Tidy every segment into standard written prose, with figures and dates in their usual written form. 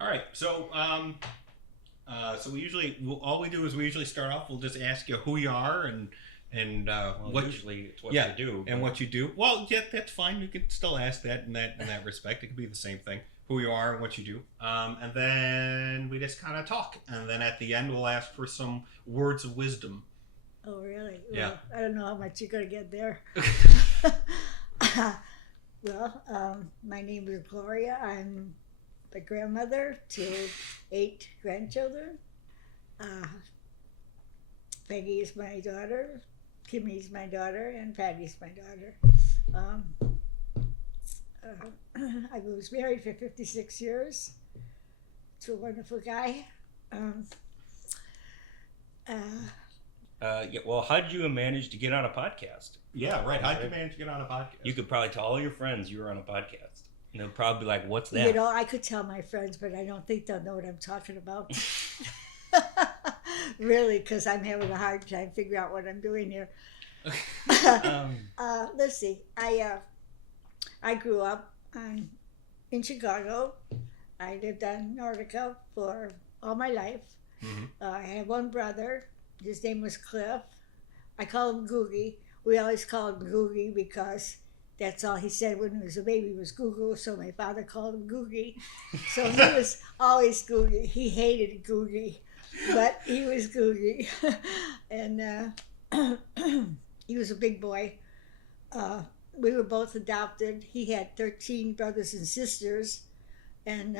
All right. So we usually all we do is we usually start off. We'll just ask you who you are and Well, what usually it's what yeah you do. and what you do. Well, yeah, that's fine. You could still ask that in that respect. It could be the same thing. Who you are and what you do. And then we just kind of talk. And then at the end, we'll ask for some words of wisdom. Oh, really? Yeah. Well, I don't know how much you're going to get there. Well, my name is Gloria. I'm the grandmother to 8 grandchildren. Uh, Peggy is my daughter, Kimmy's my daughter, and Patty's my daughter. Um, I was married for 56 years to a wonderful guy. Yeah, well, how did you manage to get on a podcast? Yeah, right. How'd you manage to get on a podcast? You could probably tell all your friends you were on a podcast. And they'll probably be like, what's that? You know, I could tell my friends, but I don't think they'll know what I'm talking about. Really, because I'm having a hard time figuring out what I'm doing here. Let's see. I grew up in Chicago. I lived on Nordica for all my life. Mm-hmm. I had one brother. His name was Cliff. I call him Googie. We always called him Googie because that's all he said when he was a baby was Google. So my father called him Googie. So he was always Googie. He hated Googie, but he was Googie. And he was a big boy. We were both adopted. He had 13 brothers and sisters, and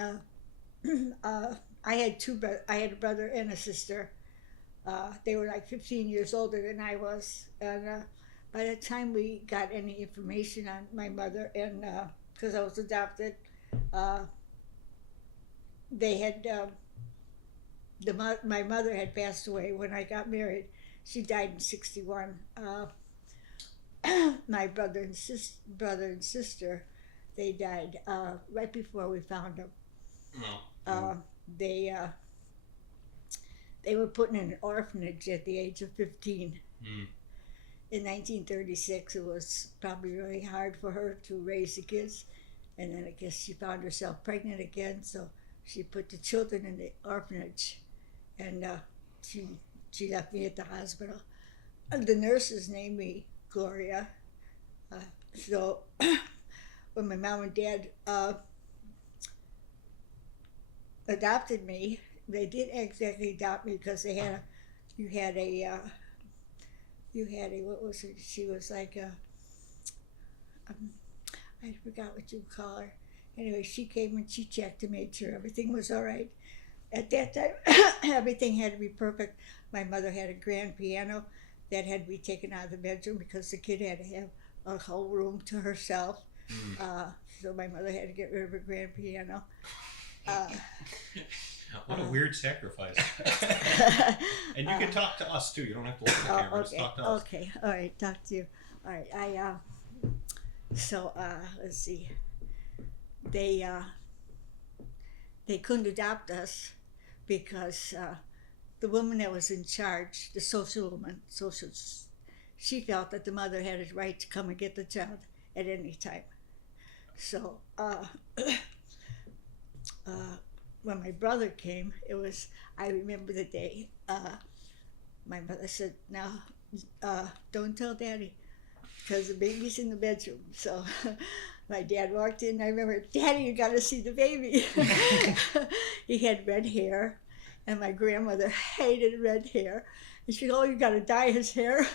I had I had a brother and a sister. They were like 15 years older than I was, and by the time we got any information on my mother, and because I was adopted, they had my mother had passed away when I got married. She died in '61. My brother and sister, they died right before we found them. Oh. They were put in an orphanage at the age of 15. Mm. In 1936, it was probably really hard for her to raise the kids, and then I guess she found herself pregnant again, so she put the children in the orphanage, and she left me at the hospital. And the nurses named me Gloria. So when my mom and dad adopted me, they didn't exactly adopt me because you had a what was it? She was like I forgot what you would call her. Anyway, she came and she checked and made sure everything was all right. At that time, everything had to be perfect. My mother had a grand piano that had to be taken out of the bedroom because the kid had to have a whole room to herself. So my mother had to get rid of her grand piano. What a weird sacrifice. And you can talk to us too. You don't have to look at the camera. Just talk to us. Okay, all right, talk to you. All right, let's see. They couldn't adopt us because the woman that was in charge, the social woman, she felt that the mother had a right to come and get the child at any time. So when my brother came, I remember the day, my mother said, "Now, don't tell Daddy, because the baby's in the bedroom." So my dad walked in, I remember, "Daddy, you gotta see the baby." He had red hair, and my grandmother hated red hair. And she said, "Oh, you gotta dye his hair."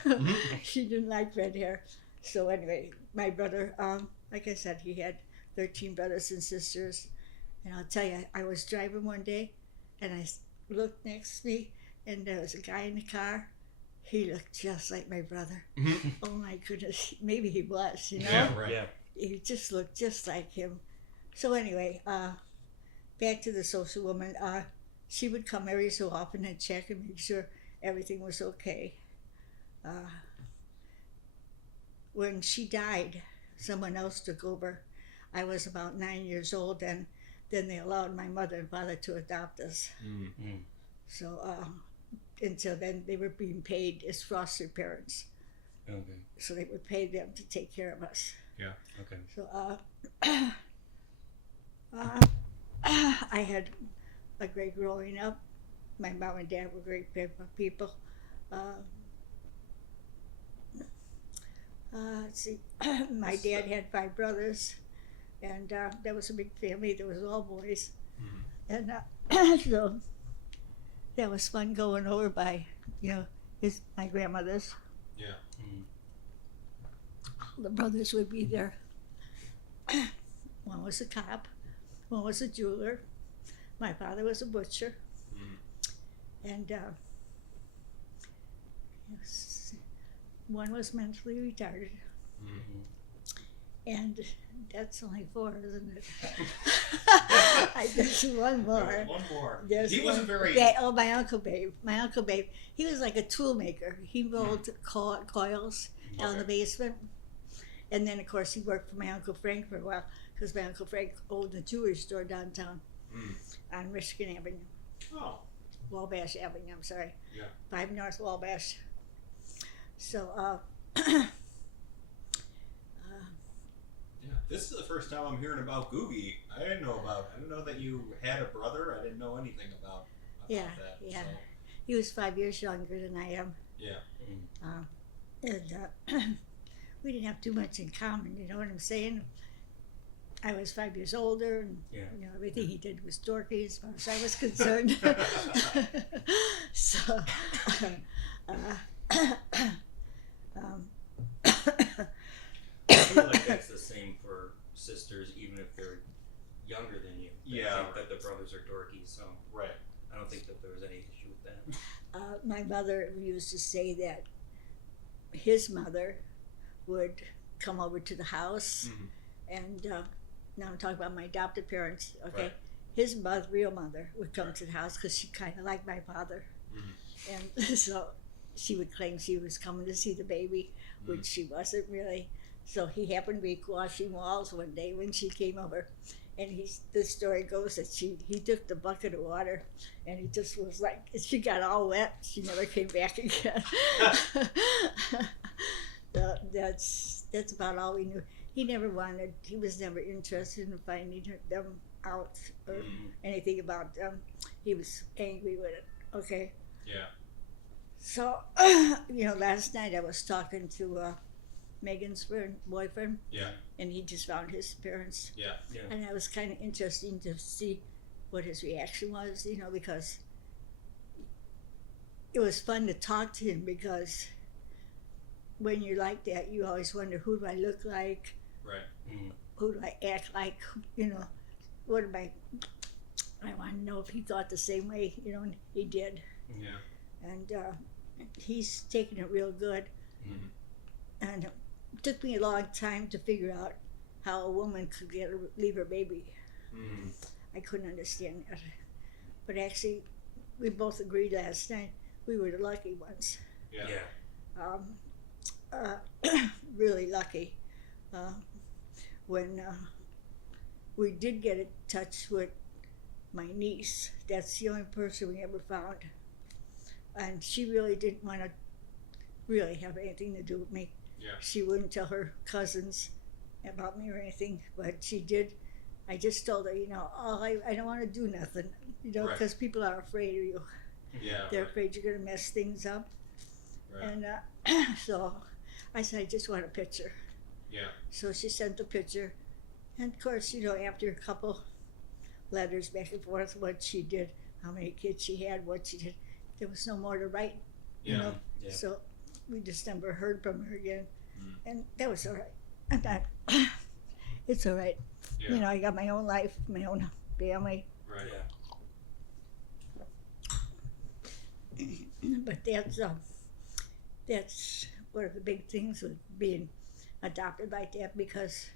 She didn't like red hair. So anyway, my brother, like I said, he had 13 brothers and sisters. And I'll tell you, I was driving one day, and I looked next to me, and there was a guy in the car. He looked just like my brother. Mm-hmm. Oh my goodness, maybe he was, you know? Yeah, right. Yeah. He just looked just like him. So anyway, back to the social woman. She would come every so often and check and make sure everything was okay. When she died, someone else took over. I was about 9 years old, and then they allowed my mother and father to adopt us. Mm-hmm. So until then, they were being paid as foster parents. Okay. So they would pay them to take care of us. Yeah. Okay. So I I had a great growing up. My mom and dad were great people. Let's see, my dad had 5 brothers, and that was a big family. There was all boys, and so that was fun going over by, my grandmother's. Yeah. The brothers would be there. One was a cop, one was a jeweler. My father was a butcher, and one was mentally retarded. And that's only 4, isn't it? There's one more. There was one more. There's He wasn't very. my Uncle Babe. My Uncle Babe, he was like a tool maker. He rolled coils down the basement. And then, of course, he worked for my Uncle Frank for a while, because my Uncle Frank owned a jewelry store downtown on Michigan Avenue. Oh. Wabash Avenue, I'm sorry. Yeah. 5 North Wabash. So, Yeah. This is the first time I'm hearing about Googie. I didn't know that you had a brother. I didn't know anything about yeah, that. yeah. So. He was 5 years younger than I am. Yeah. And we didn't have too much in common, you know what I'm saying? I was 5 years older, and everything he did was dorky as far as I was concerned. So, I feel like that's the same for sisters, even if they're younger than you. Yeah. I think that the brothers are dorky, so Right. I don't think that there was any issue with that. my mother used to say that his mother would come over to the house, and now I'm talking about my adopted parents, okay? Right. His real mother would come to the house because she kind of liked my father. And so she would claim she was coming to see the baby, which she wasn't really. So he happened to be washing walls one day when she came over. And the story goes that he took the bucket of water, and he just was like, she got all wet. She never came back again. That's about all we knew. He was never interested in finding them out or anything about them. He was angry with it, okay? Yeah. So, last night I was talking to Megan's boyfriend, Yeah. and he just found his parents. Yeah. Yeah. And it was kind of interesting to see what his reaction was, because it was fun to talk to him, because when you're like that, you always wonder, who do I look like? Right. Who do I act like? What am I want to know if he thought the same way, and he did. Yeah. And he's taking it real good. And it took me a long time to figure out how a woman could leave her baby. I couldn't understand that. But actually, we both agreed last night we were the lucky ones. Yeah. Really lucky. When we did get in touch with my niece, that's the only person we ever found. And she really didn't want to really have anything to do with me. Yeah. She wouldn't tell her cousins about me or anything, but she did. I just told her, I don't want to do nothing, because people are afraid of you. Yeah. They're Right. afraid you're going to mess things up. Right. And so I said, I just want a picture. Yeah. So she sent the picture. And of course, after a couple letters back and forth, what she did, how many kids she had, what she did, there was no more to write, Yeah. Yeah. So we just never heard from her again. And that was all right. It's all right. Yeah. I got my own life, my own family. Right. Yeah. But that's one of the big things with being adopted like that, because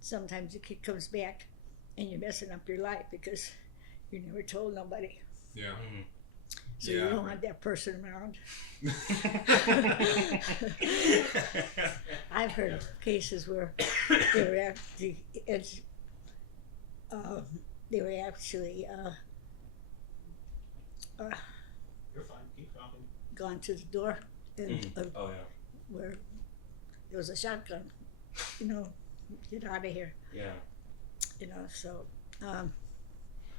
sometimes the kid comes back and you're messing up your life because you never told nobody. Yeah. So you don't want that person around. I've heard of cases where they were actually, You're fine. Keep talking. gone to the door and Oh, yeah. where there was a shotgun, get out of here, Yeah. so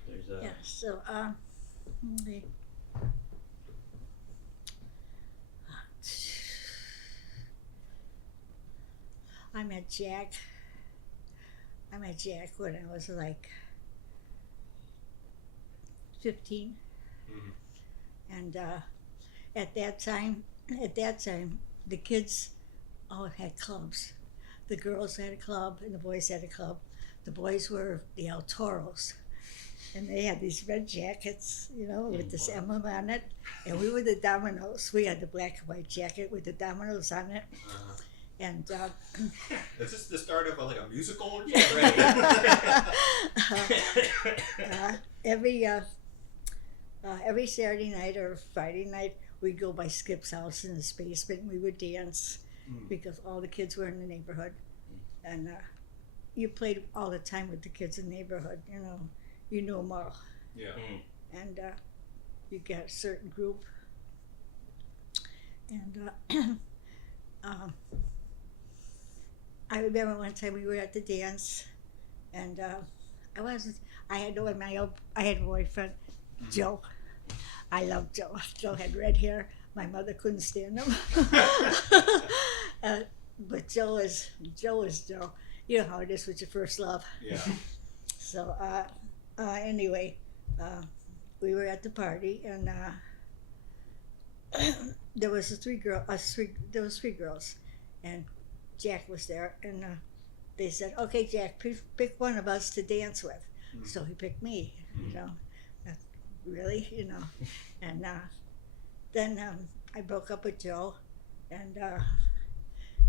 There's a Yeah. So okay. I met Jack. I met Jack when I was like 15, Mhm. and at that time, the kids all had clubs. The girls had a club, and the boys had a club. The boys were the El Toros, and they had these red jackets, with this emblem on it. And we were the Dominoes. We had the black and white jacket with the Dominoes on it, Uh-huh. and Is this the start of like a musical or Yeah, something? right. every Saturday night or Friday night, we'd go by Skip's house in his basement, and we would dance because all the kids were in the neighborhood, and you played all the time with the kids in the neighborhood. You knew them all, Yeah. and you got a certain group, and I remember one time we were at the dance, and I had a boyfriend, Joe. I loved Joe. Joe had red hair. My mother couldn't stand him. But Joe is Joe. You know how it is with your first love. Yeah. So anyway, we were at the party, and there was three girls, and Jack was there, and they said, "Okay, Jack, pick one of us to dance with." So he picked me. Really, and then I broke up with Joe, and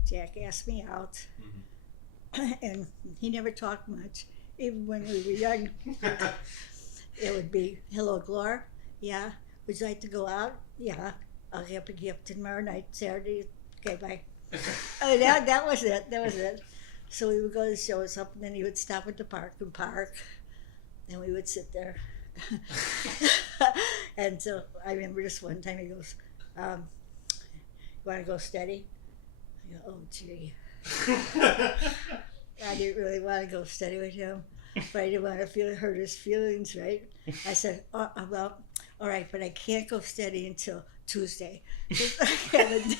Jack asked me out, and he never talked much. Even when we were young, it would be, "Hello, Gloria. Yeah. Would you like to go out? Yeah. I'll pick you up tomorrow night, Saturday. Okay, bye." Oh, that was it. So we would go to the shows up, and then he would stop at the park and park, and we would sit there. And so I remember this one time he goes, "You want to go steady?" I go, "Oh, gee." I didn't really want to go steady with him, but I didn't want to hurt his feelings, right? I said, "Well, all right, but I can't go steady until Tuesday. I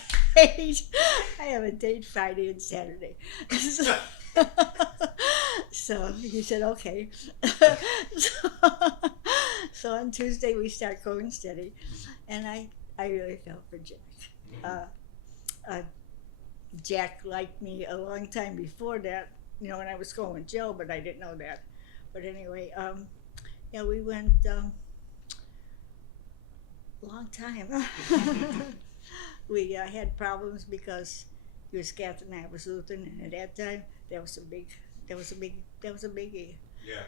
have a date Friday and Saturday." So he said, "Okay." So on Tuesday we start going steady, and I really fell for Jack. Jack liked me a long time before that, when I was going with Joe, but I didn't know that. But anyway, we went long time. We had problems because he was Catholic and I was Lutheran, and at that time that was a biggie. Yeah.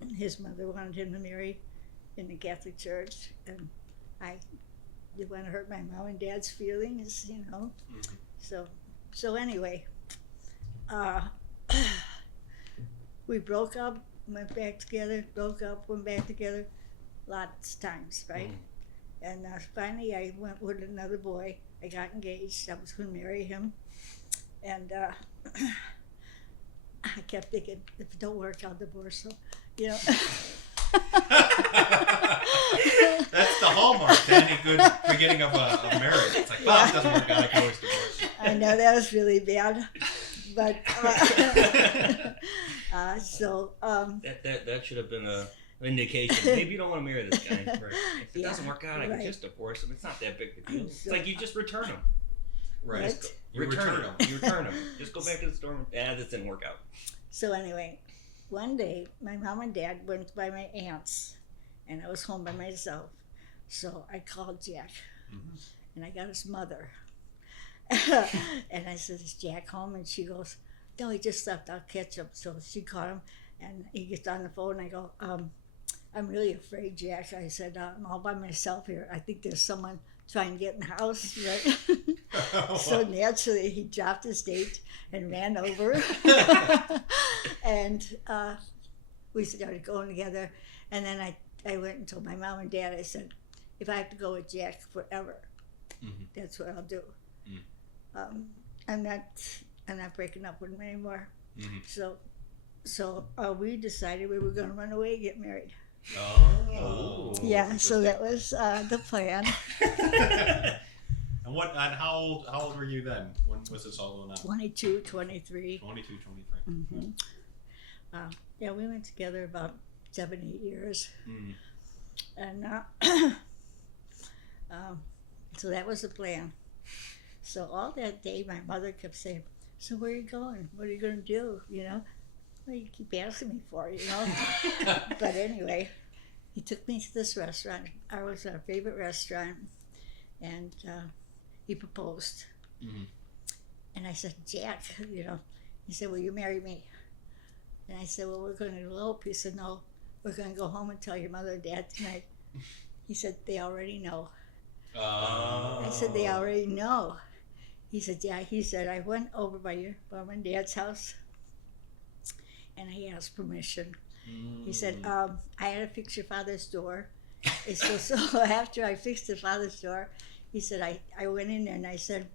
And his mother wanted him to marry in the Catholic Church, and I didn't want to hurt my mom and dad's feelings, So anyway, we broke up, went back together, broke up, went back together, lots of times, right? And finally I went with another boy. I got engaged. I was going to marry him, and I kept thinking, if it don't work, I'll divorce him. That's the hallmark to any good beginning of a marriage. It's like, well, it doesn't work out, I can always divorce. I know that was really bad, but That should have been a indication. Maybe you don't want to marry this guy. Right. If it doesn't work out, I can just divorce him. It's not that big a deal. It's like you just return him. Right. What? You return them. You return him. Just go back to the store. This didn't work out. So anyway, one day my mom and dad went by my aunt's, and I was home by myself. So I called Jack, and I got his mother. And I said, "Is Jack home?" And she goes, "No, he just left. I'll catch him." So she called him, and he gets on the phone, and I go, "I'm really afraid, Jack." I said, "I'm all by myself here. I think there's someone trying to get in the house," right? So naturally, he dropped his date and ran over. And we started going together. And then I went and told my mom and dad, I said, "If I have to go with Jack forever, that's what I'll do. I'm not breaking up with him anymore." So So we decided we were going to run away and get married. Oh. Yeah, so that was the plan. And how old were you then? When was this all going on? 22, 23. 22, 23. Mm-hmm. Yeah, we went together about 7, 8 years. Mm. And so that was the plan. So all that day, my mother kept saying, so where are you going? What are you going to do? You know, well, you keep asking me for, you know. But anyway, he took me to this restaurant. It was our favorite restaurant. And he proposed. Mm-hmm. And I said, Jack, you know, he said, will you marry me? And I said, well, we're going to elope. He said, no, we're going to go home and tell your mother and dad tonight. He said, they already know. Oh. I said, they already know. He said, yeah. He said, I went over by your mom and dad's house and I asked permission. He said, I had to fix your father's door. He said, so after I fixed the father's door, he said, I went in there and I said,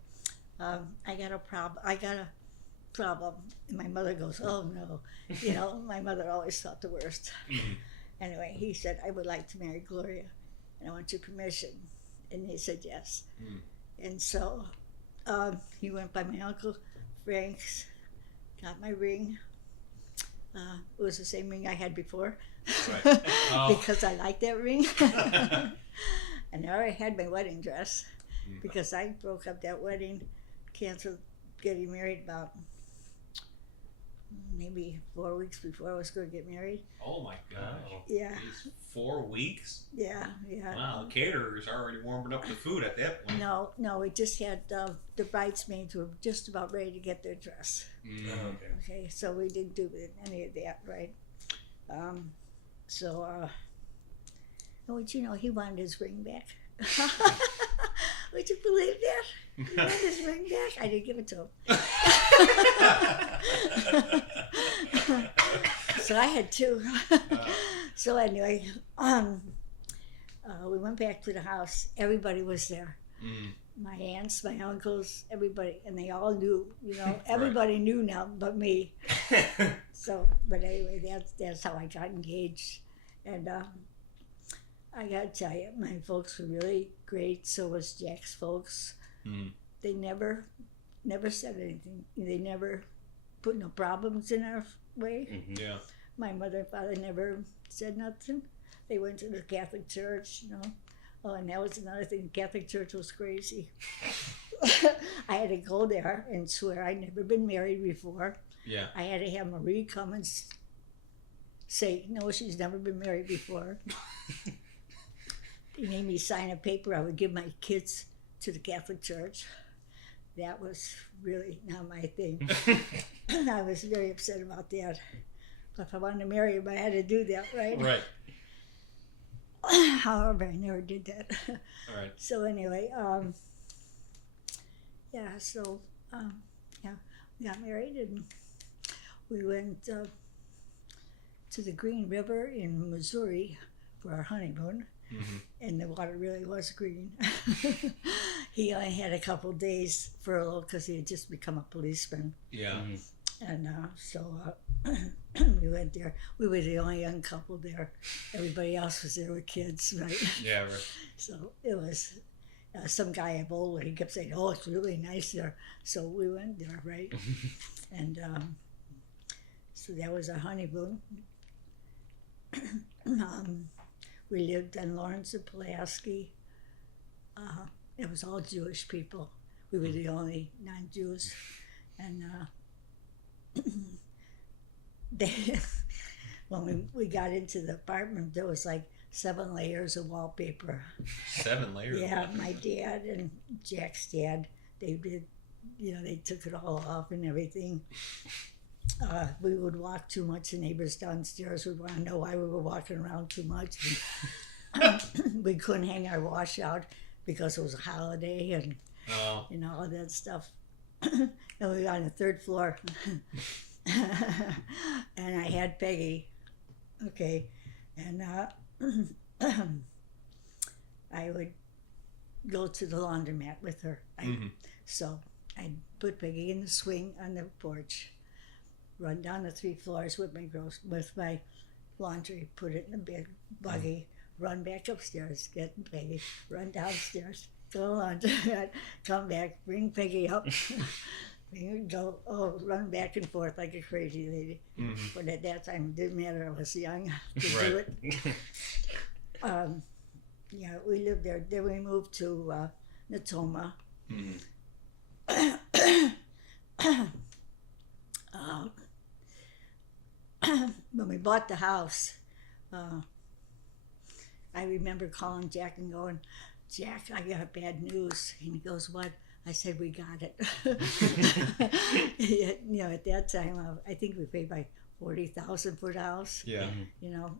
I got a problem. And my mother goes, oh no. You know, my mother always thought the worst. Mm-hmm. Anyway, he said, I would like to marry Gloria and I want your permission. And they said yes. Mm. And so he went by my Uncle Frank's, got my ring. It was the same ring I had before. Right. Oh. Because I liked that ring. And I already had my wedding dress because I broke up that wedding, canceled getting married about maybe 4 weeks before I was going to get married. Oh my gosh. Yeah. Jeez, 4 weeks? Yeah, yeah. Wow, the caterer's already warming up the food at that point. No, we just had the bridesmaids were just about ready to get their dress. Mm. Okay, so we didn't do any of that, right? Would you know, he wanted his ring back. Would you believe that? He wanted his ring back. I didn't give it to him. So I had two. So anyway, we went back to the house. Everybody was there. Mm. My aunts, my uncles, everybody, and they all knew. You know, everybody knew now, but me. So, but anyway, that's how I got engaged, and I gotta tell you, my folks were really great. So was Jack's folks. Mm. They never said anything. They never put no problems in our way. Mm-hmm. Yeah. My mother and father never said nothing. They went to the Catholic Church, you know. Oh, and that was another thing. The Catholic Church was crazy. I had to go there and swear I'd never been married before. Yeah. I had to have Marie come and say, no, she's never been married before. He made me sign a paper I would give my kids to the Catholic Church. That was really not my thing. I was very upset about that. But if I wanted to marry him, I had to do that, right? Right. However, I never did that. All right. So anyway, we got married and we went to the Green River in Missouri for our honeymoon. Mm-hmm. And the water really was green. He only had a couple days furlough because he had just become a policeman. Yeah. Mm-hmm. And so we went there. We were the only young couple there. Everybody else was there with kids, right? Yeah, right. So it was some guy at Boulder. He kept saying, "Oh, it's really nice there." So we went there, right? And so that was our honeymoon. We lived in Lawrence and Pulaski. It was all Jewish people. We were the only non-Jews. And when we got into the apartment, there was like 7 layers of wallpaper. 7 layers? Yeah, my dad and Jack's dad, they did, they took it all off and everything. We would walk too much. The neighbors downstairs would want to know why we were walking around too much. And we couldn't hang our wash out because it was a holiday and all that stuff. And we were on the 3rd floor. And I had Peggy. Okay. And I would go to the laundromat with her. So I'd put Peggy in the swing on the porch. run down the 3 floors with my laundry, put it in a big buggy, run back upstairs, get Peggy, run downstairs, go laundry, come back, bring Peggy up, run back and forth like a crazy lady. But at that time, it didn't matter. I was young to do it. Yeah, we lived there. Then we moved to Natoma. When we bought the house, I remember calling Jack and going, Jack, I got bad news. And he goes, what? I said, we got it. You know, at that time, I think we paid like $40,000 for the house. Yeah. You know,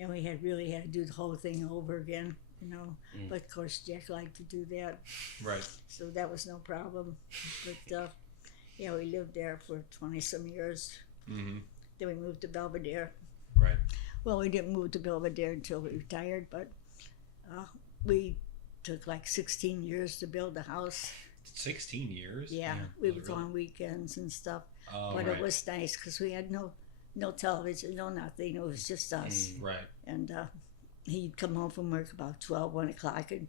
and we really had to do the whole thing over again. You know, but of course Jack liked to do that. Right. So that was no problem. But yeah, we lived there for 20-some years. Then we moved to Belvedere. Right. Well, we didn't move to Belvedere until we retired, but we took like 16 years to build the house. 16 years? Yeah, we would go on weekends and stuff. Oh, but right. it was nice because we had no television, no nothing. It was just us. Right. And he'd come home from work about 12, 1 o'clock, and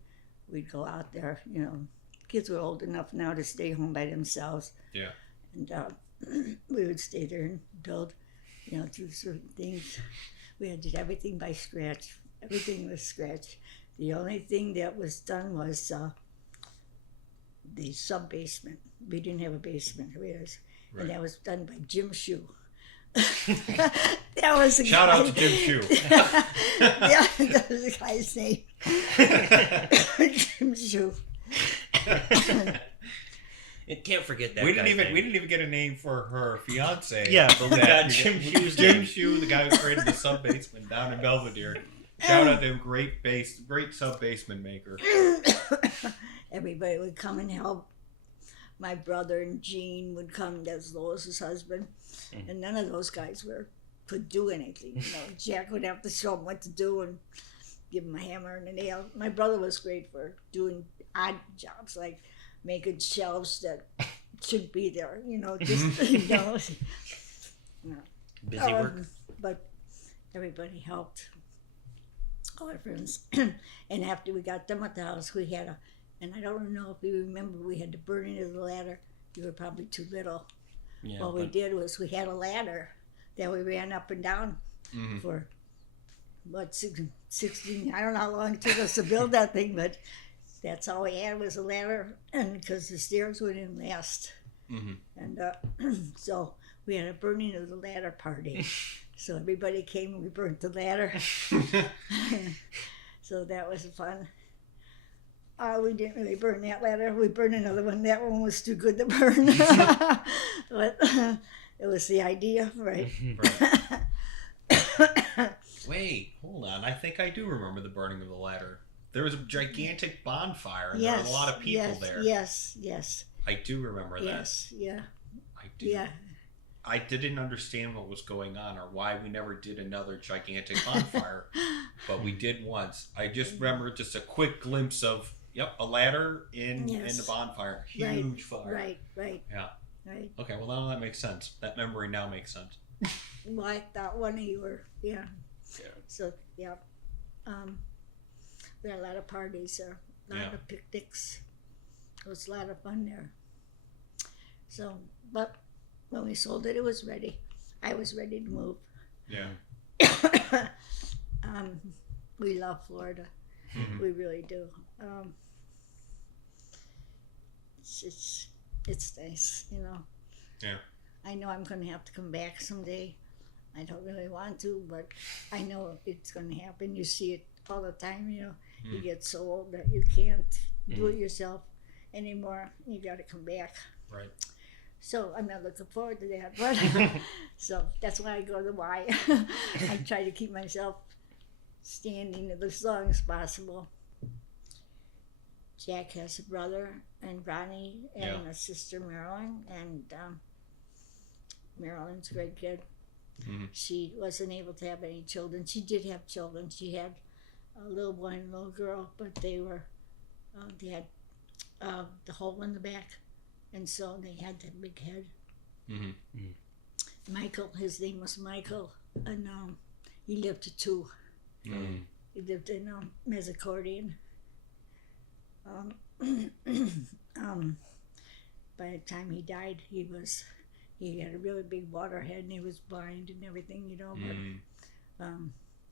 we'd go out there. You know, kids were old enough now to stay home by themselves. Yeah. And we would stay there and build, you know, do certain things. We had to do everything by scratch. Everything was scratch. The only thing that was done was the sub-basement. We didn't have a basement. And that was done by Jim Shue. That was the Shout guy. out to Jim Shue. Yeah, that was the guy's name. Jim Shue. Can't forget that. We didn't even get a name for her fiance. Yeah, but we got Jim Shue's Jim name. Shue, the guy who created the sub basement down in Belvedere. Shout out to him, great sub basement maker. Everybody would come and help. My brother and Gene would come. That's Lois's husband, and none of those guys could do anything. You know, Jack would have to show him what to do and give him a hammer and a nail. My brother was great for doing odd jobs like making shelves that should be there. You know, just you know. Busy work. But everybody helped. All our friends. And after we got done with the house, we had and I don't know if you remember, we had the burning of the ladder. You were probably too little. Yeah, What we did was we had a ladder that we ran up and down for, 16, I don't know how long it took us to build that thing, but that's all we had was a ladder, and because the stairs went in last. And so we had a burning of the ladder party. So everybody came and we burnt the ladder. So that was fun. We didn't really burn that ladder. We burned another one. That one was too good to burn. But it was the idea, right? Wait, hold on. I think I do remember the burning of the ladder. There was a gigantic bonfire, and Yes, there were a lot of people there. Yes. I do remember that. Yes, yeah. I do. Yeah. I didn't understand what was going on or why we never did another gigantic bonfire, but we did once. I just remember just a quick glimpse of, a ladder in the bonfire. Huge fire. Right. Yeah. Right. Okay, well now that makes sense. That memory now makes sense. Well, I thought one of you were, Yeah. So, yeah. We had a lot of parties there, a lot of picnics. It was a lot of fun there. So, but when we sold it, it was ready. I was ready to move. Yeah. We love Florida. We really do. It's nice, you know. Yeah. I know I'm going to have to come back someday. I don't really want to, but I know it's going to happen. You see it all the time, you know. You get so old that you can't do it yourself anymore. You got to come back. Right. So I'm not looking forward to that. But so that's why I go to Y. I try to keep myself standing as long as possible. Jack has a brother and Ronnie and a sister Marilyn, and Marilyn's a great kid. She wasn't able to have any children. She did have children. She had a little boy and a little girl, but they had the hole in the back, and so they had that big head. Michael, his name was Michael, and he lived to 2. He lived in Mezzocordian. By the time he died, he had a really big waterhead and he was blind and everything, you know. But,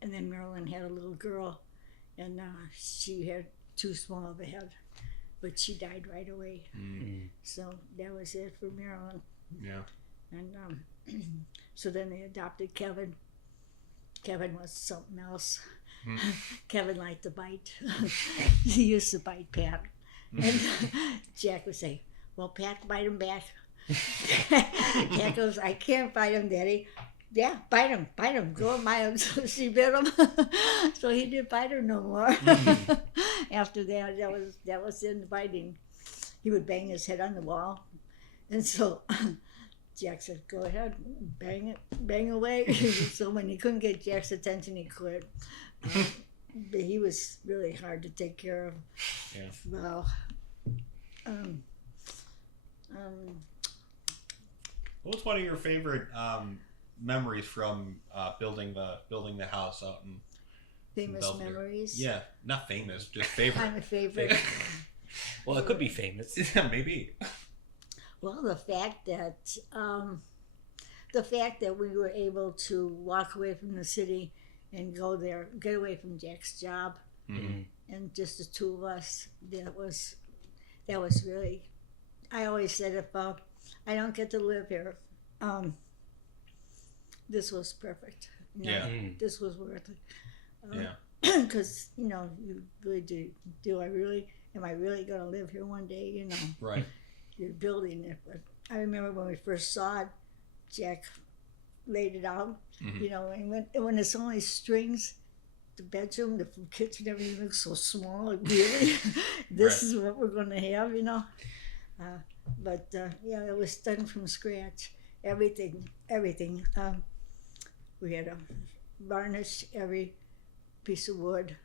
and then Marilyn had a little girl, and she had too small of a head, but she died right away. So that was it for Marilyn. Yeah. And so then they adopted Kevin. Kevin was something else. Kevin liked to bite. He used to bite Pat. And Jack would say, well, Pat, bite him back. Pat goes, I can't bite him, Daddy. Yeah, bite him, go and bite him. So she bit him. So he didn't bite her no more. After that was in biting. He would bang his head on the wall. And so Jack said, go ahead, bang it, bang away. So when he couldn't get Jack's attention, he quit. But he was really hard to take care of. Yeah. Well, What's one of your favorite memories from building the house out in famous Belvedere? memories? Yeah, not famous, just favorite. I'm a favorite. Well, it could be famous. Yeah, maybe. Well, the fact that we were able to walk away from the city and go there, get away from Jack's job, and just the 2 of us, that was really. I always said, if I don't get to live here, this was perfect. You know, Yeah. This was worth it. Yeah. Because you really do. Am I really going to live here one day? You know. Right. You're building it. But I remember when we first saw it, Jack laid it out, you know, and when it's only strings, the bedroom, the kitchen, everything looks so small. Really, this is what we're going to have, you know. But yeah, it was done from scratch. Everything. We had to varnish every piece of wood.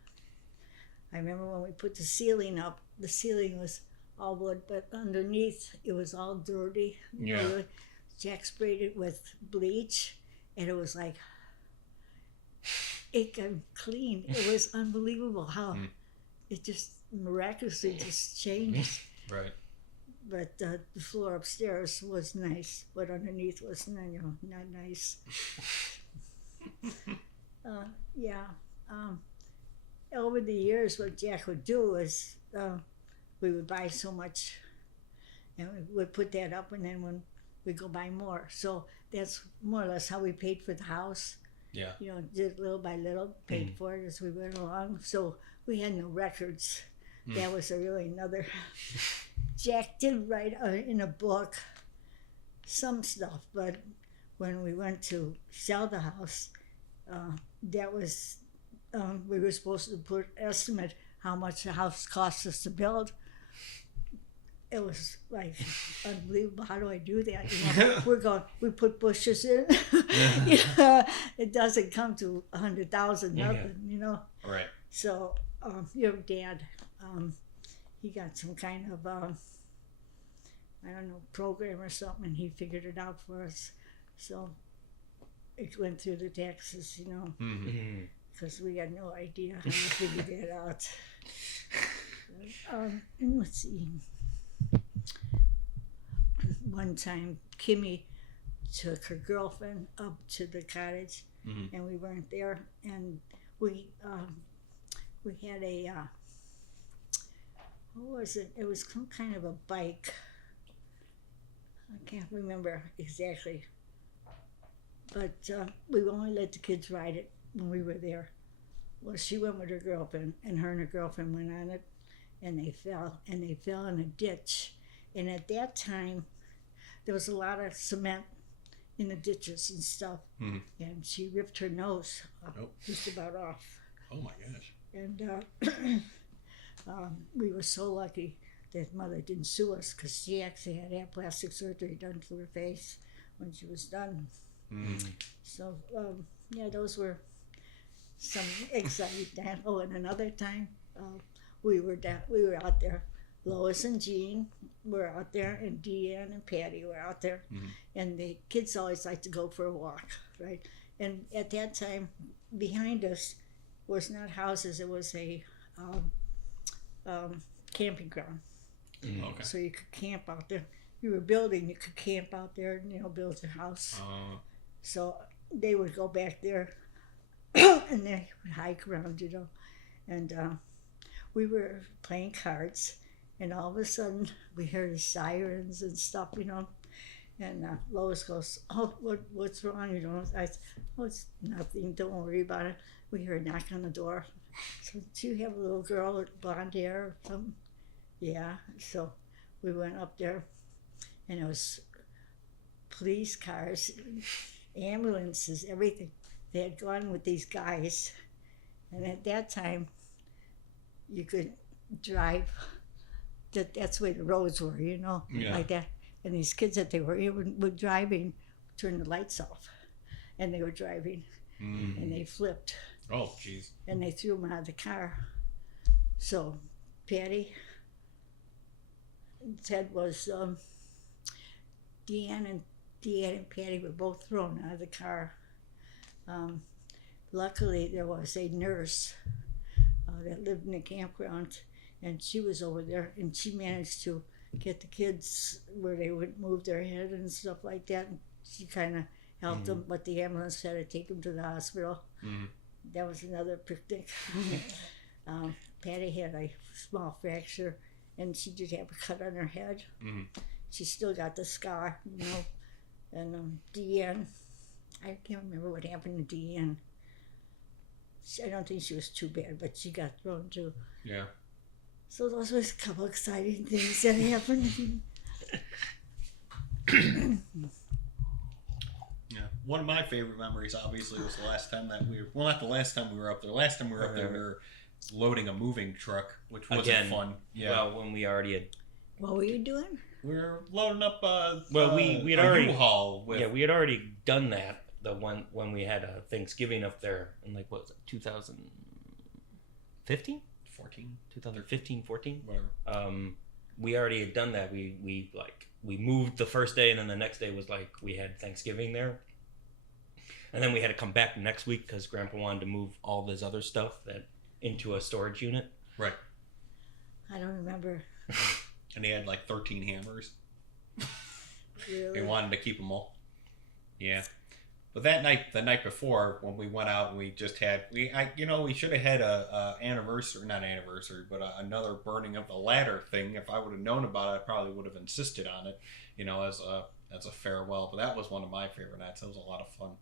I remember when we put the ceiling up, the ceiling was all wood, but underneath it was all dirty. Yeah. Jack sprayed it with bleach, and it was like it got clean. It was unbelievable how it just miraculously just changed. Right. But the floor upstairs was nice, but underneath was not nice. Yeah. Over the years, what Jack would do is we would buy so much, and we would put that up, and then when we go buy more. So that's more or less how we paid for the house. Yeah. You know, did little by little, paid for it as we went along. So we had no records. That was another. Jack did write in a book some stuff, but when we went to sell the house, that was we were supposed to estimate how much the house cost us to build. It was like unbelievable. How do I do that? You know, we put bushes in. You know, it doesn't come to 100,000 nothing. You know. Right. So your dad, he got some kind of I don't know, program or something, and he figured it out for us. So it went through the taxes, you know, because we had no idea how to figure that out. Let's see. One time, Kimmy took her girlfriend up to the cottage, and we weren't there, and we had a what was it? It was some kind of a bike. I can't remember exactly, but we only let the kids ride it when we were there. Well, she went with her girlfriend, and her girlfriend went on it, and they fell in a ditch. And at that time, there was a lot of cement in the ditches and stuff, and she ripped her nose just about off. Oh my gosh. And we were so lucky that Mother didn't sue us, because she actually had to have plastic surgery done to her face when she was done. So yeah, those were some exciting times. Oh, and another time we were out there Lois and Jean were out there, and Deanne and Patty were out there. Mhm. And the kids always like to go for a walk, right? And at that time, behind us was not houses, it was a camping ground. Okay. So you could camp out there. You were building, you could camp out there and, build your house. So they would go back there and they would hike around, And we were playing cards, and all of a sudden we heard the sirens and stuff, And Lois goes, "Oh, what's wrong?" I said, "Oh, it's nothing. Don't worry about it." We heard a knock on the door. So, "Do you have a little girl with blonde hair or something?" Yeah. So we went up there, and it was police cars, ambulances, everything. They had gone with these guys, and at that time, you could drive. That's the way the roads were, like that. And these kids that they were driving, turned the lights off, and they were driving, and they flipped. Oh, jeez. And they threw them out of the car. So, Patty, Ted was, Deanne and Patty were both thrown out of the car. Luckily, there was a nurse that lived in the campground, and she was over there, and she managed to get the kids where they would move their head and stuff like that. And she kind of helped them, but the ambulance had to take them to the hospital. That was another picnic. Patty had a small fracture, and she did have a cut on her head. She still got the scar, And Deanne, I can't remember what happened to Deanne. I don't think she was too bad, but she got thrown too. Yeah. So those were a couple exciting things that happened. Yeah. One of my favorite memories, obviously, was the last time that not the last time we were up there. Last time we were up there, we were loading a moving truck, which wasn't fun. Yeah. Well, when we already had... What were you doing? We were loading up we had already U-Haul with... Yeah, we had already done that. The one when we had Thanksgiving up there in, what was it, 2015? 2015, 14? Whatever. We already had done that. We moved the first day, and then the next day was we had Thanksgiving there. And then we had to come back next week because Grandpa wanted to move all this other stuff into a storage unit. Right. I don't remember. And he had 13 hammers. Really? He wanted to keep them all. Yeah. But that night, the night before, when we went out and we just had, we should have had another burning of the ladder thing. If I would have known about it, I probably would have insisted on it, as a farewell. But that was one of my favorite nights. That was a lot of fun.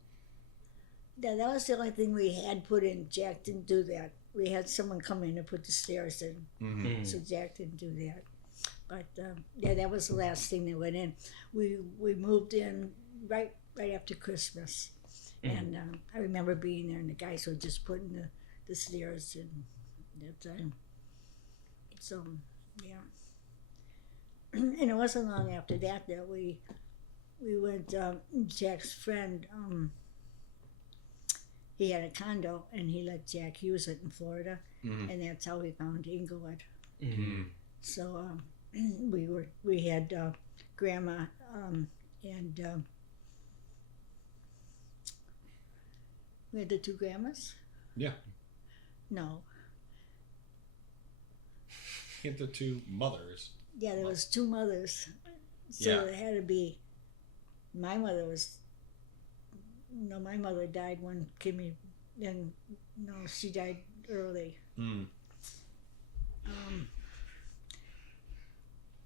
Yeah, that was the only thing we had put in. Jack didn't do that. We had someone come in and put the stairs in. So Jack didn't do that. But that was the last thing that went in. We moved in right after Christmas, and I remember being there, and the guys were just putting the stairs in that time. So yeah, and it wasn't long after that we went. Jack's friend, he had a condo, and he let Jack use it in Florida, and that's how we found Inglewood. So we had Grandma and we had the two grandmas. Yeah. No. You had the two mothers. Yeah, there was two mothers. So Yeah. it had to be. My mother died when Kimmy. Then she died early.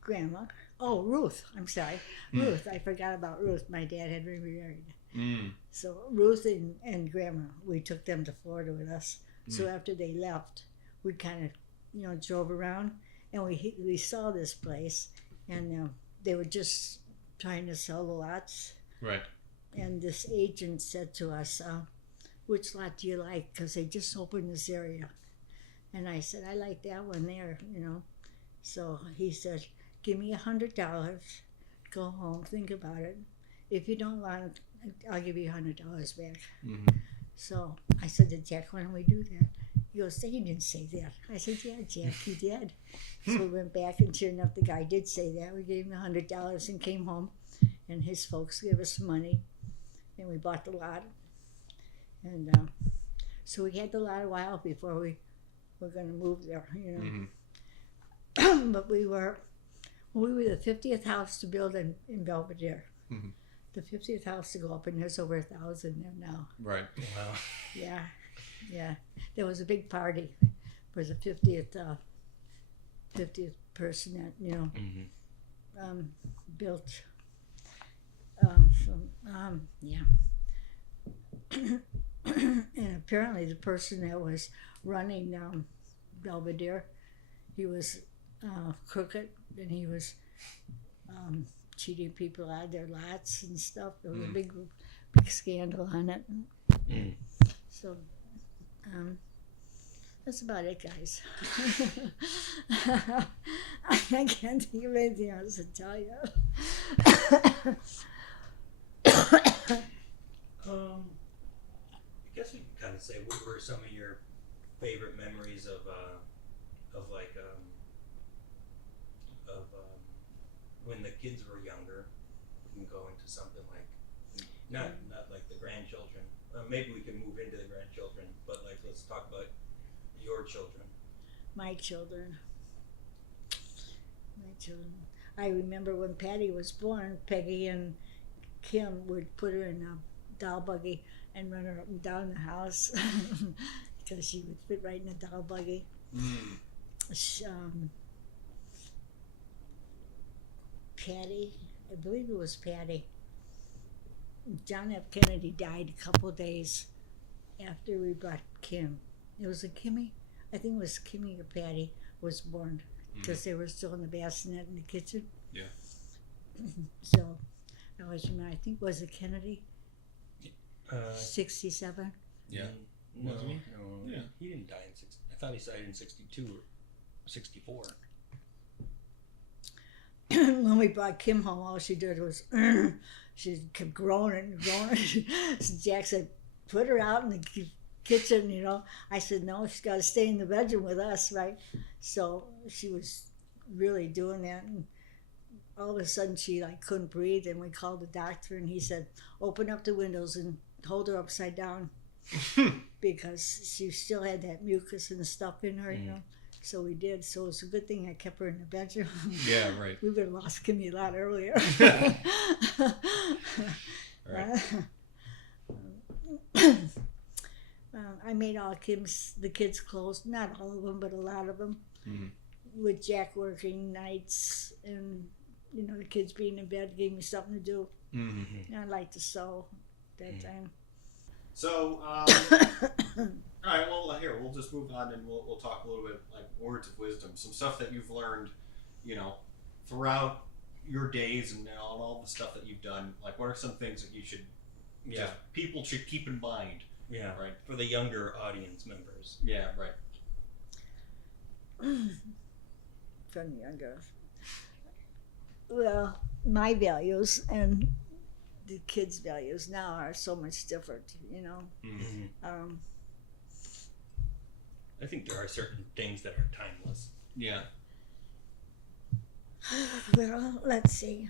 Grandma. Oh, Ruth. I'm sorry. Ruth. I forgot about Ruth. My dad had remarried. So Ruth and Grandma, we took them to Florida with us. So after they left, we kind of, drove around, and we saw this place, and they were just trying to sell the lots. Right. And this agent said to us, "Which lot do you like? Because they just opened this area." And I said, "I like that one there, So he said, "Give me $100. Go home, think about it. If you don't want it, I'll give you $100 back." So I said to Jack, "Why don't we do that?" He goes, he didn't say that. I said, yeah, Jack, he did. So we went back, and sure enough, the guy did say that. We gave him $100 and came home, and his folks gave us money, and we bought the lot. And so we had the lot a while before we were going to move there, But we were the 50th house to build in Belvedere. Mm-hmm. The 50th house to go up, and there's over 1,000 there now. Right. Wow. Yeah. There was a big party for the 50th person that built. And apparently the person that was running Belvedere, he was crooked, and he was cheating people out of their lots and stuff. There was a big scandal on it. So that's about it, guys. I can't think of anything else to tell you. I guess we can kind of say, what were some of your favorite memories of when the kids were younger? We can go into something like not like the grandchildren. Maybe we can move into the grandchildren, but like let's talk about your children. My children. I remember when Patty was born, Peggy and Kim would put her in a doll buggy and run her up and down the house because she would fit right in a doll buggy. Patty, I believe it was Patty. John F. Kennedy died a couple of days after we brought Kim. It was a Kimmy? I think it was Kimmy or Patty was born because they were still in the bassinet in the kitchen. Yeah. So I always remember, I think, was it Kennedy? 67? Yeah. No. No, Yeah. he didn't die in 60. I thought he died in 62 or 64. When we brought Kim home, all she did was, she kept groaning. So Jack said, put her out in the kitchen, I said, no, she's got to stay in the bedroom with us, right? So she was really doing that. And all of a sudden she couldn't breathe, and we called the doctor, and he said, open up the windows and hold her upside down because she still had that mucus and stuff in her, So we did. So it's a good thing I kept her in the bedroom. Yeah, right. We would have lost Kimmy a lot earlier. Right. I made all the kids' clothes, not all of them, but a lot of them, with Jack working nights, and the kids being in bed gave me something to do. And I like to sew that time. So, all right. Well, here we'll just move on, and we'll talk a little bit like words of wisdom, some stuff that you've learned, throughout your days and all the stuff that you've done. Like, what are some things that you should, people should keep in mind? Yeah, right. For the younger audience members. Yeah, right. From the younger. Well, my values and the kids' values now are so much different, I think there are certain things that are timeless. Yeah. Well, let's see.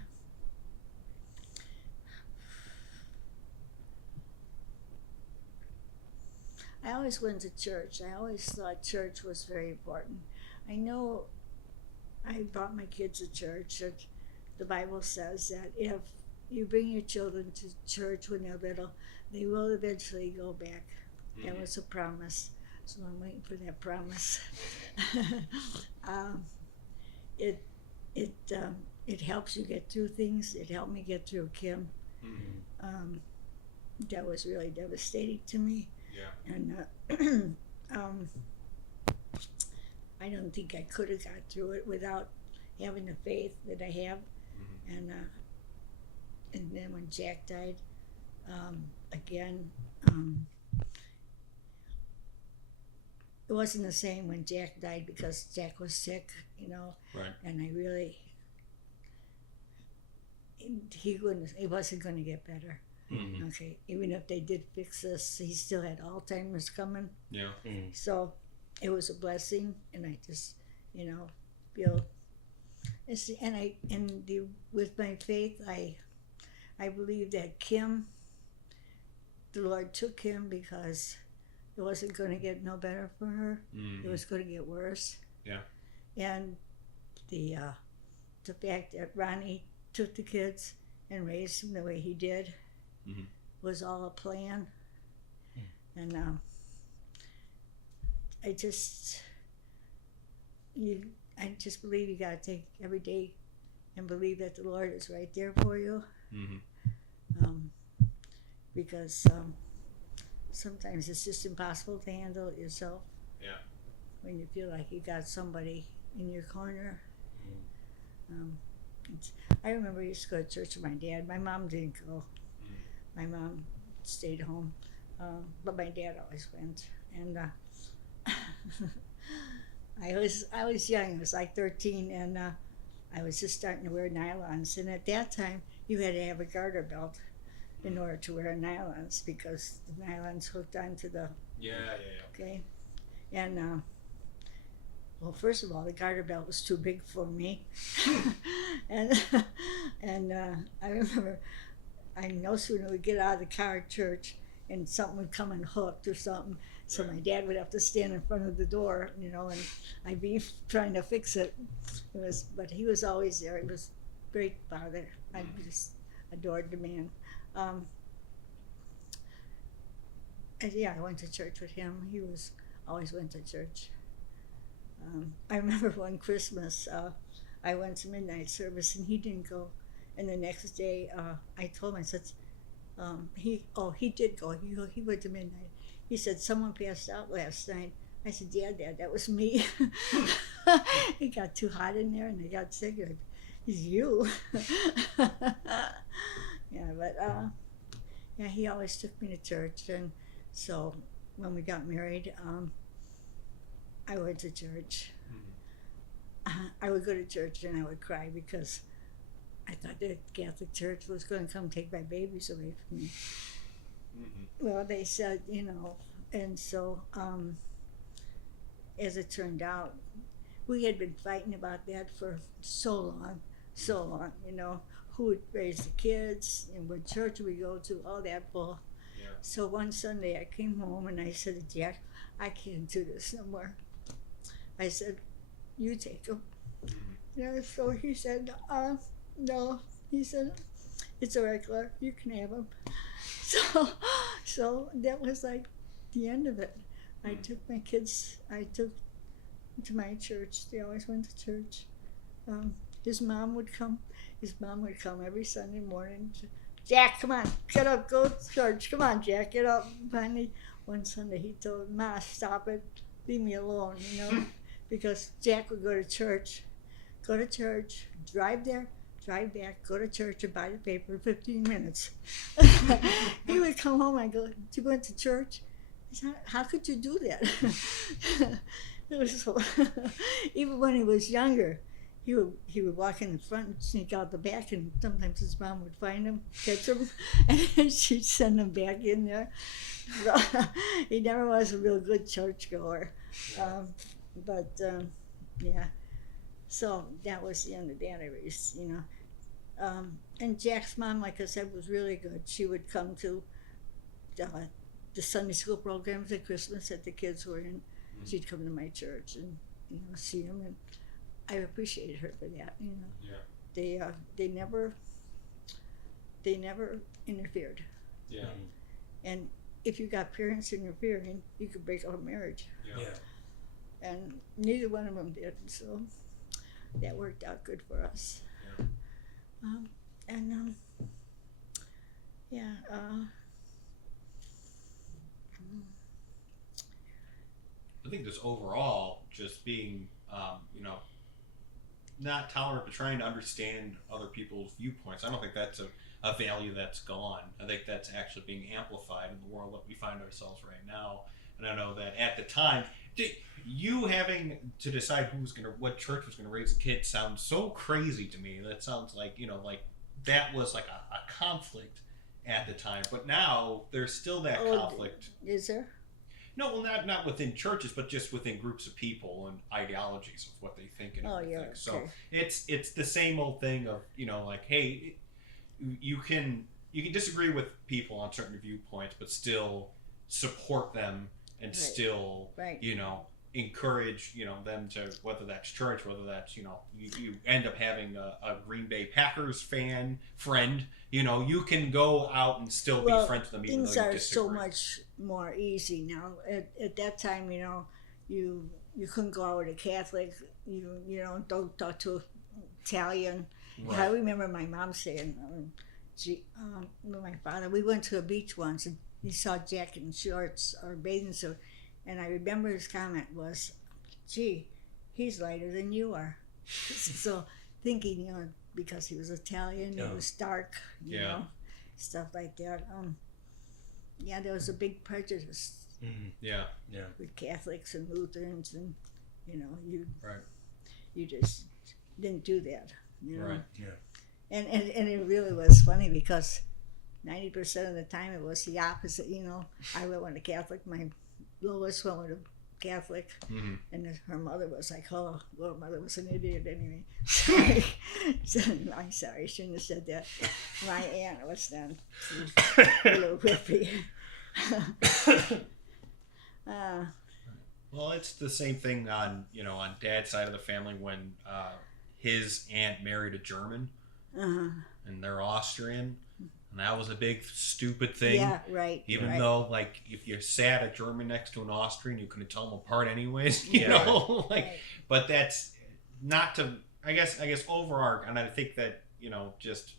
I always went to church. I always thought church was very important. I know I brought my kids to church. The Bible says that if you bring your children to church when they're little, they will eventually go back. That was a promise. So I'm waiting for that promise. It helps you get through things. It helped me get through Kim. That was really devastating to me. Yeah. And I don't think I could have got through it without having the faith that I have. And then when Jack died, again, it wasn't the same when Jack died because Jack was sick, Right. And I really, he wasn't going to get better. Okay, even if they did fix this, he still had Alzheimer's coming. Yeah. So it was a blessing, and I just, feel. With my faith, I believe that the Lord took Kim because it wasn't going to get no better for her. Mm-hmm. It was going to get worse. Yeah. And the fact that Ronnie took the kids and raised them the way he did was all a plan. And I just believe you got to take every day and believe that the Lord is right there for you. Because sometimes it's just impossible to handle it yourself. Yeah. When you feel like you got somebody in your corner. I remember I used to go to church with my dad. My mom didn't go. My mom stayed home. But my dad always went. And I was young. I was like 13, and I was just starting to wear nylons. And at that time, you had to have a garter belt in order to wear nylons because the nylons hooked onto the... Yeah. Okay? And, well, first of all, the garter belt was too big for me. and I remember, I no sooner would get out of the car at church and something would come unhooked or something. So my dad would have to stand in front of the door, and I'd be trying to fix it. But he was always there. He was a great father. I just adored the man. And yeah, I went to church with him. He always went to church. I remember one Christmas, I went to midnight service and he didn't go. And the next day, I told him, I said, he did go. He went to midnight. He said, someone passed out last night. I said, yeah, Dad, that was me. It got too hot in there and I got sick. Like, it's you. Yeah, but yeah, he always took me to church. And so when we got married, I went to church. I would go to church and I would cry because I thought the Catholic Church was going to come take my babies away from me. Well, they said, and so as it turned out, we had been fighting about that for so long, who would raise the kids and what church we go to, all that bull. Yeah. So one Sunday I came home and I said to Jack, I can't do this no more. I said, you take them. So he said, no. He said, it's all right, Gloria, you can have them. So that was like the end of it. I took my kids, to my church. They always went to church. His mom would come every Sunday morning. Jack, come on, get up, go to church. Come on, Jack, get up. Finally, one Sunday he told Ma, stop it, leave me alone, because Jack would go to church, drive there, drive back, go to church and buy the paper in 15 minutes. He would come home and go, you went to church? I said, how could you do that? It was so even when he was younger, he would walk in the front and sneak out the back, and sometimes his mom would find him, catch him, and she'd send him back in there. So, he never was a real good churchgoer. Yeah. So that was the end of that race, And Jack's mom, like I said, was really good. She would come to the Sunday school programs at Christmas that the kids were in. She'd come to my church and see them, and I appreciated her for that. Yeah. They never interfered. Yeah. And if you got parents interfering, you could break up a marriage. Yeah. And neither one of them did, so that worked out good for us. Yeah. I think just overall, just being, not tolerant, but trying to understand other people's viewpoints. I don't think that's a value that's gone. I think that's actually being amplified in the world that we find ourselves right now. And I know that at the time, you having to decide what church was gonna raise a kid sounds so crazy to me. That sounds like like that was like a conflict at the time. But now there's still that conflict. Is there? No, well, not within churches, but just within groups of people and ideologies of what they think and everything. Okay. So it's the same old thing of, like, hey, you can disagree with people on certain viewpoints, but still support them and still encourage them to, whether that's church, whether that's you end up having a Green Bay Packers friend. You can go out and still be friends with them, even things though you are disagree. so much more easy now. At that time, you couldn't go out with a Catholic. Don't talk to Italian. Right. I remember my mom saying, my father, we went to a beach once and he saw Jack in shorts or bathing suit, and I remember his comment was, "Gee, he's lighter than you are." So thinking, because he was Italian, he was dark, you know, stuff like that. There was a big prejudice. Mm-hmm. Yeah. With Catholics and Lutherans, and Right. you just didn't do that. Right. Yeah. And it really was funny because 90% of the time it was the opposite. I went to Catholic. My Lois went to Catholic, and her mother was like, "Oh, well, mother was an idiot anyway." So, I'm sorry, I shouldn't have said that. My aunt was then a little whippy. Well, it's the same thing on Dad's side of the family when his aunt married a German, and they're Austrian, and that was a big stupid thing. Yeah, right. Even though, like, if you sat a German next to an Austrian, you couldn't tell them apart anyways. But that's not to. I guess overarch, and I think that just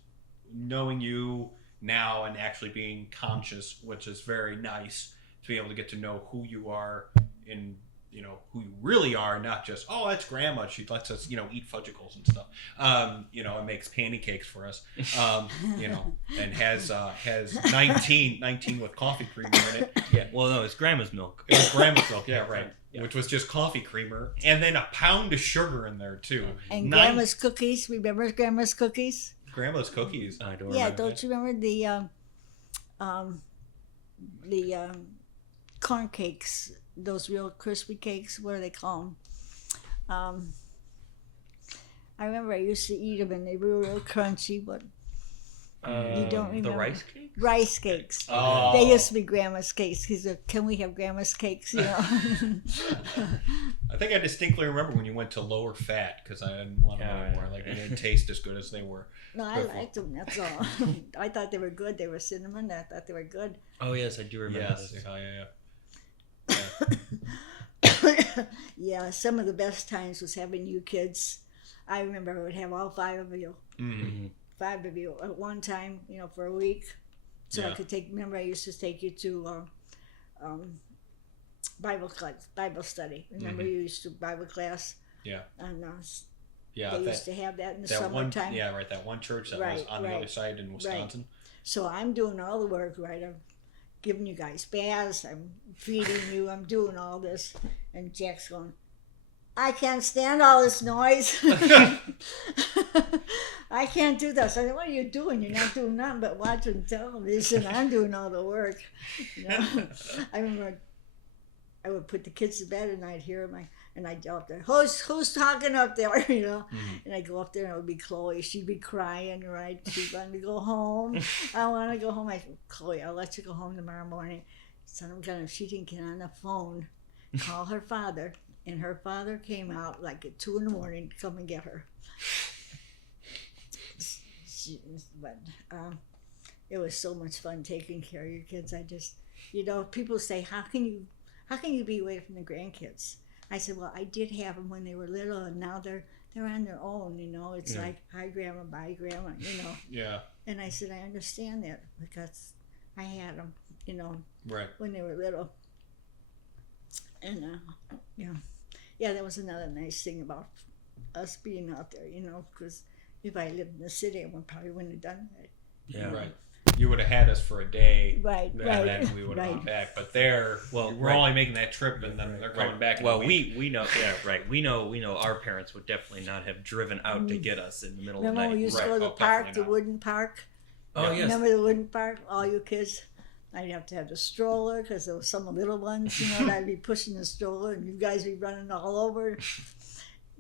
knowing you now and actually being conscious, which is very nice to be able to get to know who you are and who you really are, not just, oh, that's grandma, she lets us eat fudgicles and stuff, and makes pancakes for us, and has 19 with coffee creamer in it. Yeah, well, no, it's grandma's milk. It's grandma's milk, yeah, right. Yeah. Which was just coffee creamer and then a pound of sugar in there too. And grandma's cookies. Remember grandma's cookies? Grandma's cookies. I don't Yeah, remember. don't you remember the corn cakes? Those real crispy cakes. What do they call them? I remember I used to eat them and they were real crunchy. But you don't remember the rice cake? Rice cakes. Oh. They used to be grandma's cakes. He said, "Can we have grandma's cakes?" I think I distinctly remember when you went to lower fat because I didn't want them anymore. Like, they didn't taste as good as they were. No, I liked them. That's all. I thought they were good. They were cinnamon. I thought they were good. Oh yes, I do remember. Yes. This. Yeah. Yeah, some of the best times was having you kids. I remember I would have all 5 of you. Mm-hmm. 5 of you at one time, for a week. So I Yeah. could remember I used to take you to Bible study. Remember you used to Bible class? Yeah. And Yeah. they used to have that in the that one, summertime. yeah, right. That one church that was on the other side in Wisconsin. So I'm doing all the work, right? I'm giving you guys baths. I'm feeding you. I'm doing all this. And Jack's going, "I can't stand all this noise. I can't do this." I said, "What are you doing? You're not doing nothing but watching television. I'm doing all the work." I remember I would put the kids to bed and I'd hear them and I'd go up there, who's talking up there, And I'd go up there and it would be Chloe. She'd be crying, right? She'd want to go home. I want to go home. I said, "Chloe, I'll let you go home tomorrow morning." So she didn't get on the phone, call her father, and her father came out like at 2 a.m. to come and get her. But it was so much fun taking care of your kids. I just, people say, how can you be away from the grandkids? I said, well, I did have them when they were little, and now they're on their own. It's like, hi grandma, bye grandma. Yeah. And I said, I understand that because I had them, Right. when they were little. And yeah, that was another nice thing about us being out there, because if I lived in the city, I probably wouldn't have done that. Yeah. Right. You would have had us for a day, Right. and then we would have gone back. But we're only making that trip, and then they're coming back. Well, we know, we know our parents would definitely not have driven out to get us in the middle of the Remember night. we used to go to the park, the wooden park? Oh, yes. Remember the wooden park? All you kids? I'd have to have the stroller because there were some little ones, and I'd be pushing the stroller and you guys be running all over.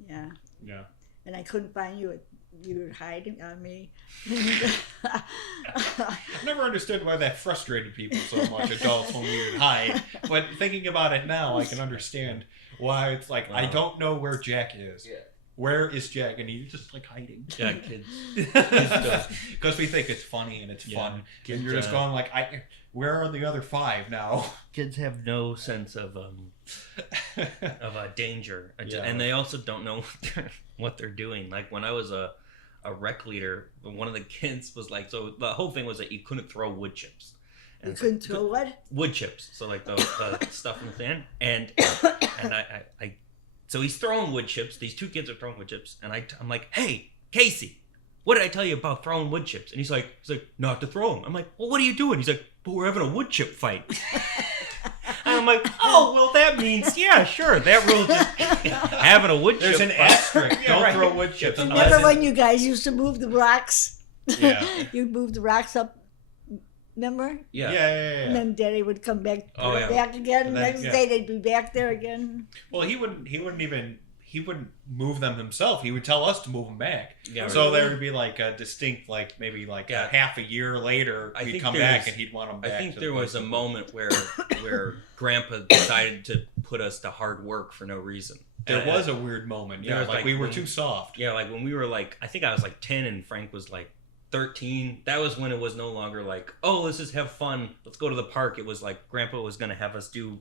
Yeah. Yeah. And I couldn't find you. You were hiding on me. I never understood why that frustrated people so much, adults, when we would hide. But thinking about it now, I can understand why it's like, I don't know where Jack is. Yeah. Where is Jack? And he's just like hiding. Yeah, kids. Because we think it's funny and it's fun. Kids, And you're just going like, where are the other 5 now? Kids have no sense of danger, and they also don't know what they're doing. Like when I was a rec leader, one of the kids was like, so the whole thing was that you couldn't throw wood chips. And you couldn't throw what? Wood chips. So like the stuff in the sand. And I so he's throwing wood chips. These 2 kids are throwing wood chips, and I'm like, hey, Casey, what did I tell you about throwing wood chips? And he's like, not to throw them. I'm like, well, what are you doing? He's like, but we're having a wood chip fight. And I'm like, oh, well, that means, yeah, sure, that rule just having a wood There's chip an fight. asterisk. Don't throw wood chips. Remember when you guys used to move the rocks? Yeah. You'd move the rocks up. Remember? Yeah. And then Daddy would come back, back again. And the next day they'd be back there again. Well, he wouldn't move them himself. He would tell us to move them back. Yeah, so there would be like a distinct, like maybe like a half a year later, he'd come back and he'd want them back. I think there was a moment where Grandpa decided to put us to hard work for no reason. There was a weird moment. Yeah, like we were too soft. Yeah, like when we were like, I think I was like 10 and Frank was like 13. That was when it was no longer like, oh, let's just have fun. Let's go to the park. It was like Grandpa was going to have us do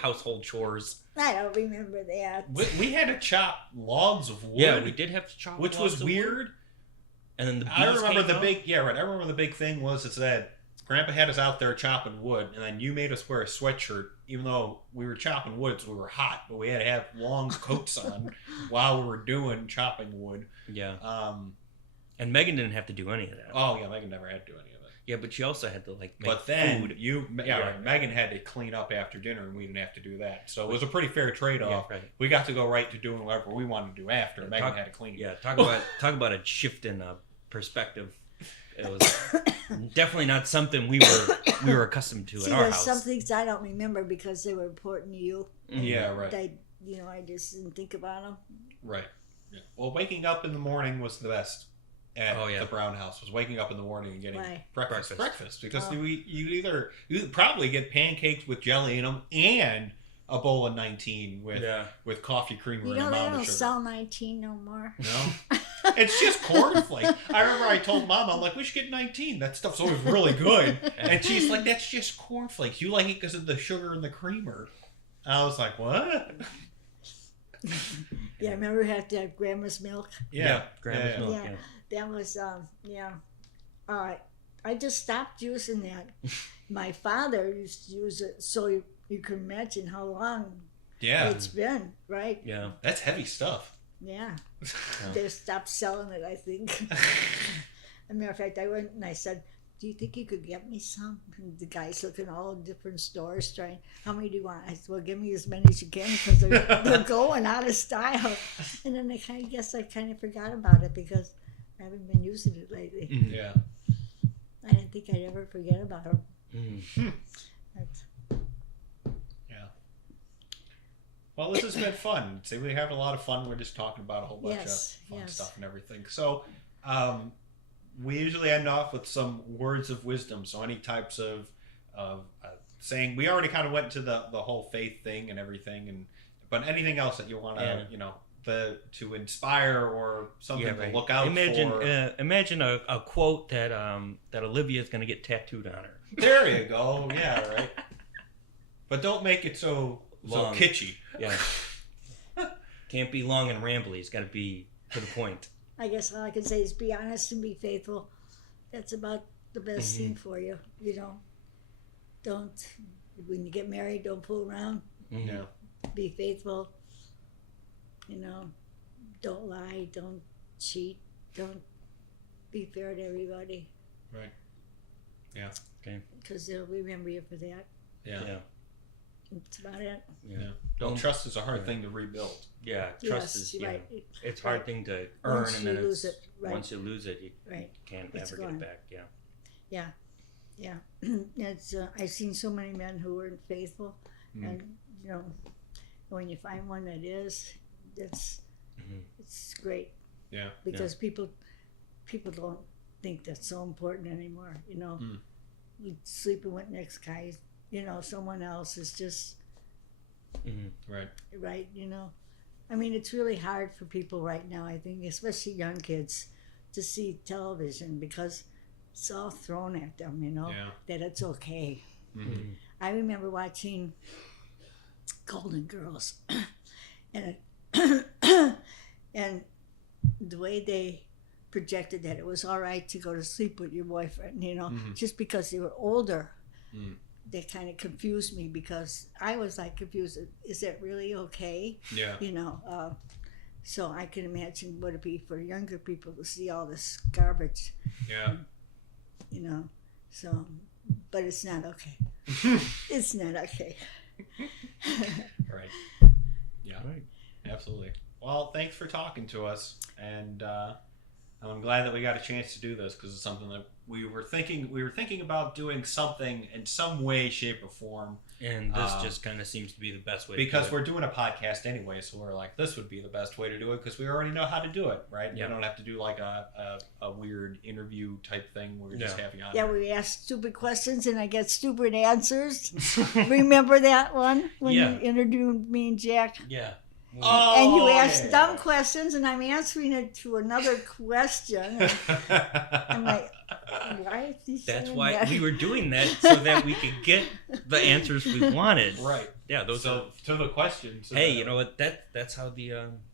household chores. I don't remember that. We had to chop logs of wood. Yeah, we did have to chop which logs was of weird. Wood. And then I remember the big I remember the big thing was that Grandpa had us out there chopping wood, and then you made us wear a sweatshirt, even though we were chopping wood, so we were hot, but we had to have long coats on while we were doing chopping wood. Yeah. And Megan didn't have to do any of that. Oh yeah, Megan never had to do any of that. Yeah, but she also had to make but then food. Megan had to clean up after dinner, and we didn't have to do that. So it was a pretty fair trade-off. Yeah, right. We got to go right to doing whatever we wanted to do after. Megan had to clean. Yeah, talk about a shift in perspective. It was definitely not something we were accustomed to at our house. Some things I don't remember because they were important to you. Mm-hmm. Yeah, right. I just didn't think about them. Right. Yeah. Well, waking up in the morning was the best. At the Brown house was waking up in the morning and getting breakfast because you'd probably get pancakes with jelly in them and a bowl of 19 with coffee creamer and a they mound don't of sugar. sell 19 no more. No, it's just cornflakes. I remember I told Mom, I'm like, we should get 19. That stuff's always really good. And she's like, that's just cornflakes. You like it because of the sugar and the creamer. I was like, what? Yeah, I remember we had to have Grandma's milk. Yeah, Grandma's milk. Yeah. That was, I just stopped using that. My father used to use it, so you can imagine how long it's been, right? Yeah. That's heavy stuff. Yeah. They stopped selling it, I think. As a matter of fact, I went and I said, do you think you could get me some? And the guys looking all different stores trying, how many do you want? I said, well, give me as many as you can because they're going out of style. And then I guess I kind of forgot about it because I haven't been using it lately. Mm-hmm. Yeah. I didn't think I'd ever forget about them. Mm-hmm. Yeah. Well, this has been fun. See, we have a lot of fun. We're just talking about a whole bunch of fun stuff and everything. So, we usually end off with some words of wisdom. So, any types of saying. We already kind of went to the whole faith thing and everything, but anything else that you want to, to inspire or something to look out for. Imagine a quote that Olivia is going to get tattooed on her. There you go. Yeah, right. But don't make it so kitschy. Yeah. Can't be long and rambly. It's got to be to the point. I guess all I can say is be honest and be faithful. That's about the best thing for you. Don't, when you get married, don't fool around. Mm-hmm. Yeah. Be faithful. Don't lie, don't cheat, don't be fair to everybody. Right. Yeah. Okay. Because they'll remember you for that. Yeah. That's about it. Yeah. Don't trust is a hard thing to rebuild. Yeah. Trust is right. It's a hard thing to earn, once and then you lose it, right. Once you lose it, you can't It's ever gone. get it back. Yeah. Yeah. Yeah, it's I've seen so many men who weren't faithful, and you know, when you find one that is, it's it's great. Yeah. Because people don't think that's so important anymore. You know, you sleeping with next guy, you know, someone else is just Right. right. You know, I mean, it's really hard for people right now. I think, especially young kids, to see television because it's all thrown at them. You know, that it's okay. I remember watching Golden Girls, and and the way they projected that it was all right to go to sleep with your boyfriend, you know, just because they were older. They kind of confused me because I was like confused. Is that really okay? Yeah. You know, so I can imagine what it'd be for younger people to see all this garbage. Yeah. You know, so, but it's not okay. It's not okay. Right. Yeah. Right. Absolutely. Well, thanks for talking to us, and I'm glad that we got a chance to do this because it's something that we were thinking about doing something in some way, shape, or form. And this just kind of seems to be the best way. Because we're doing a podcast anyway, so we're like, this would be the best way to do it because we already know how to do it, right? Yeah. We don't have to do like a weird interview type thing where we're just having on. Yeah, we ask stupid questions and I get stupid answers. Remember that one when you interviewed me and Jack? Yeah. Oh, and you asked dumb questions, and I'm answering it to another question. I'm like, why is he saying That's why that? we were doing that so that we could get the answers we wanted. Right. Yeah. Those are to the questions. Hey, you know what? That's how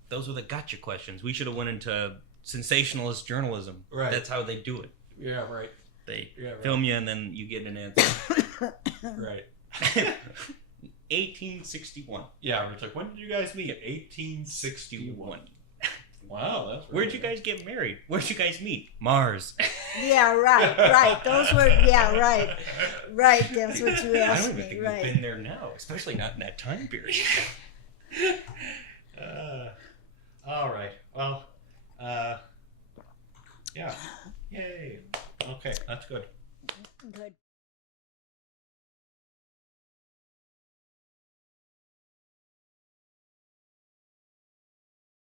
those were the gotcha questions. We should have went into sensationalist journalism. Right. That's how they do it. Yeah. Right. They film you and then you get an answer. Right. 1861. Yeah, we're like, when did you guys meet? 1861. Wow, that's really Where'd you guys get married? Where'd you guys meet? Mars. Yeah, right. Those were, right. That's what you asked I don't even me, think right. we've been there now, especially not in that time period. All right. Well, yeah. Yay. Okay, that's good. Good.